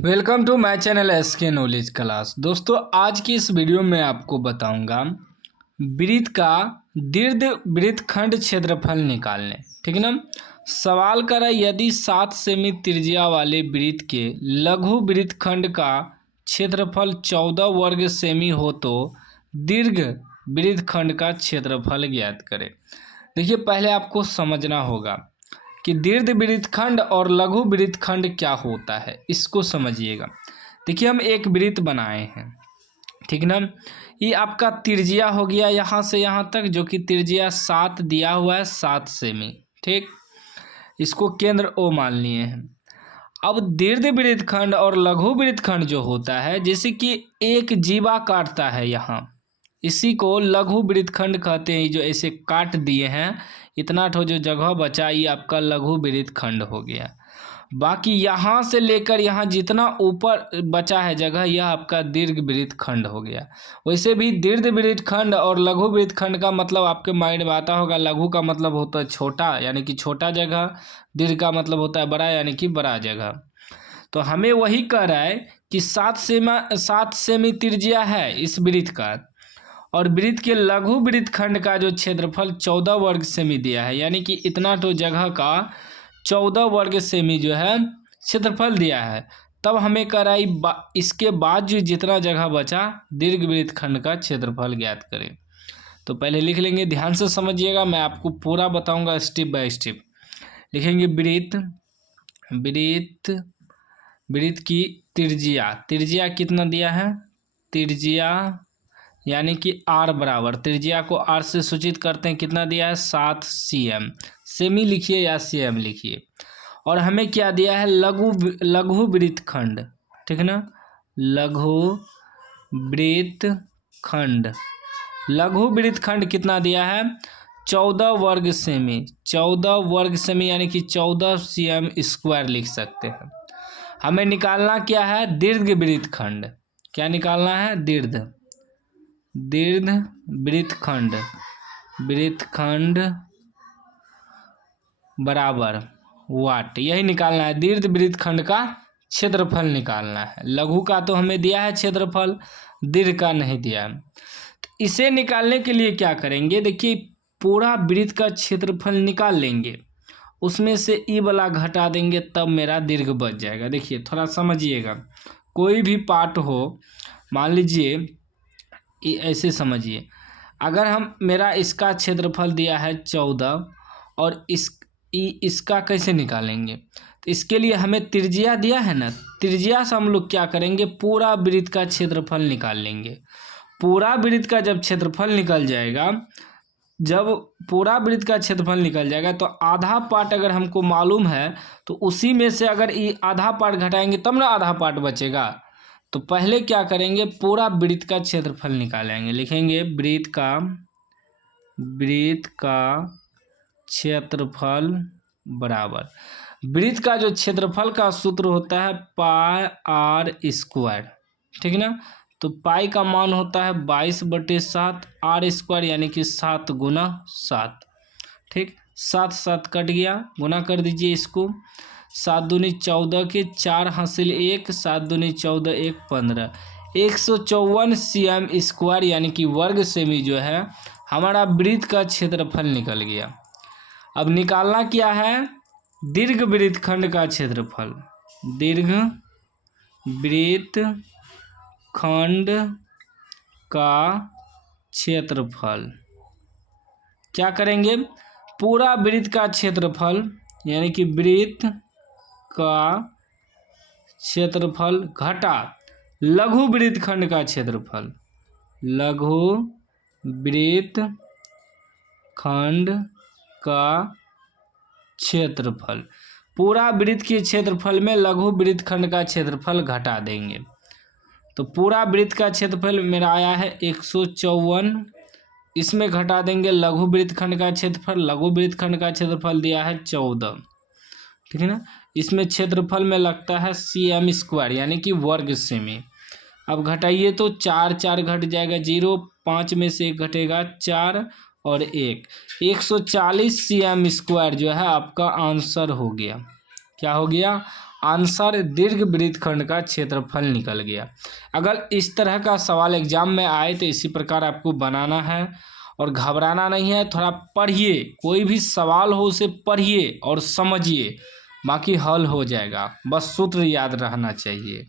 Welcome to my channel SK knowledge class. दोस्तों, आज की इस वीडियो में आपको बताऊंगा वृत्त का दीर्घ वृत्तखंड क्षेत्रफल निकालने। ठीक है ना। सवाल करा, यदि 7 सेमी त्रिज्या वाले वृत्त के लघु वृत्तखंड का क्षेत्रफल 14 वर्ग सेमी हो तो दीर्घ वृत्तखंड का क्षेत्रफल ज्ञात करें। देखिए, पहले आपको समझना होगा कि दीर्घ वृत्तखंड और लघु वृत्तखंड क्या होता है, इसको समझिएगा। देखिए, हम एक वृत्त बनाए हैं, ठीक ना। ये आपका त्रिज्या हो गया यहाँ से यहाँ तक, जो कि त्रिज्या 7 दिया हुआ है, 7 सेमी। ठीक, इसको केंद्र O मान लिए हैं। अब दीर्घ वृत्तखंड और लघु वृत्तखंड जो होता है, जैसे कि एक जीवा काटता है यहाँ, इसी को लघु वृत्तखंड कहते हैं। जो ऐसे काट दिए हैं, इतना ठो जो जगह बचा, ये आपका लघु वृत्तखंड हो गया। बाकी यहाँ से लेकर यहाँ जितना ऊपर बचा है जगह, यह आपका दीर्घ वृत्तखंड हो गया। वैसे भी दीर्घ वृत्तखंड और लघु वृत्तखंड का मतलब आपके माइंड में आता होगा। लघु का मतलब होता है छोटा, यानी कि छोटा जगह। दीर्घ का मतलब होता है बड़ा, यानी कि बड़ा जगह। तो हमें वही कह रहा है कि 7 सेमी त्रिज्या है इस वृत्त का, और वृत्त के लघु वृत्तखंड का जो क्षेत्रफल 14 वर्ग सेमी दिया है, यानी कि इतना तो जगह का 14 वर्ग सेमी जो है क्षेत्रफल दिया है। तब हमें कराई इसके बाद जो जितना जगह बचा, दीर्घ वृत्तखंड का क्षेत्रफल ज्ञात करें। तो पहले लिख लेंगे, ध्यान से समझिएगा, मैं आपको पूरा बताऊंगा स्टेप बाय स्टेप। लिखेंगे वृत्त की त्रिज्या कितना दिया है, त्रिज्या यानी कि r बराबर, त्रिज्या को r से सूचित करते हैं, कितना दिया है 7 cm। सेमी लिखिए या cm लिखिए। और हमें क्या दिया है, लघु वृत्तखंड। ठीक है ना, लघु वृत्तखंड कितना दिया है, 14 वर्ग सेमी। 14 वर्ग सेमी यानी कि 14 cm स्क्वायर लिख सकते हैं। हमें निकालना क्या है, दीर्घ वृत्तखंड। क्या निकालना है, दीर्घ वृत्तखंड बराबर वाट, यही निकालना है। दीर्घ वृत्तखंड का क्षेत्रफल निकालना है। लघु का तो हमें दिया है क्षेत्रफल, दीर्घ का नहीं दिया है। तो इसे निकालने के लिए क्या करेंगे, देखिए, पूरा वृत्त का क्षेत्रफल निकाल लेंगे, उसमें से ई वाला घटा देंगे, तब मेरा दीर्घ बच जाएगा। देखिए, थोड़ा समझिएगा, कोई भी पार्ट हो, मान लीजिए ऐसे समझिए, अगर मेरा इसका क्षेत्रफल दिया है 14, और इसका कैसे निकालेंगे, तो इसके लिए हमें त्रिज्या दिया है ना, त्रिज्या से हम लोग क्या करेंगे, पूरा वृत्त का क्षेत्रफल निकाल लेंगे। पूरा वृत्त का जब क्षेत्रफल निकल जाएगा, तो आधा पार्ट अगर हमको मालूम है, तो उसी में से अगर ये आधा पार्ट घटाएंगे तब ना आधा पार्ट बचेगा। तो पहले क्या करेंगे, पूरा वृत्त का क्षेत्रफल निकालेंगे। लिखेंगे वृत्त का क्षेत्रफल बराबर, वृत्त का जो क्षेत्रफल का सूत्र होता है पाई r स्क्वायर। ठीक है ना। तो पाई का मान होता है 22/7, r स्क्वायर यानी कि 7 गुना 7। ठीक, 7 7 कट गया, गुना कर दीजिए इसको। 7 दूनी 14 के 4 हासिल 1, 7 दूनी 14, 1 15, 154 cm स्क्वायर यानी कि वर्ग सेमी जो है हमारा वृत्त का क्षेत्रफल निकल गया। अब निकालना क्या है, दीर्घ वृत्तखंड का क्षेत्रफल। दीर्घ वृत्तखंड का क्षेत्रफल क्या करेंगे, पूरा वृत्त का क्षेत्रफल यानी कि वृत्त का क्षेत्रफल घटा लघु वृत्तखंड का क्षेत्रफल। लघु वृत्तखंड का क्षेत्रफल, पूरा वृत्त के क्षेत्रफल में लघु वृत्तखंड का क्षेत्रफल घटा देंगे। तो पूरा वृत्त का क्षेत्रफल मेरा आया है 154, इसमें घटा देंगे लघु वृत्तखंड का क्षेत्रफल। लघु वृत्तखंड का क्षेत्रफल दिया है 14। ठीक है ना। इसमें क्षेत्रफल में लगता है cm स्क्वायर यानी कि वर्ग सेमी। अब घटाइए तो 4 4 घट जाएगा, 0 5 में से 1 घटेगा, 4 और 1, 140 cm स्क्वायर जो है आपका आंसर हो गया। क्या हो गया, आंसर दीर्घ वृत्तखंड का क्षेत्रफल निकल गया। अगर इस तरह का सवाल एग्जाम में आए तो इसी प्रकार आपको बनाना है और घबराना नहीं है। थोड़ा पढ़िए, कोई भी सवाल हो उसे पढ़िए और समझिए, बाकी हल हो जाएगा। बस सूत्र याद रहना चाहिए।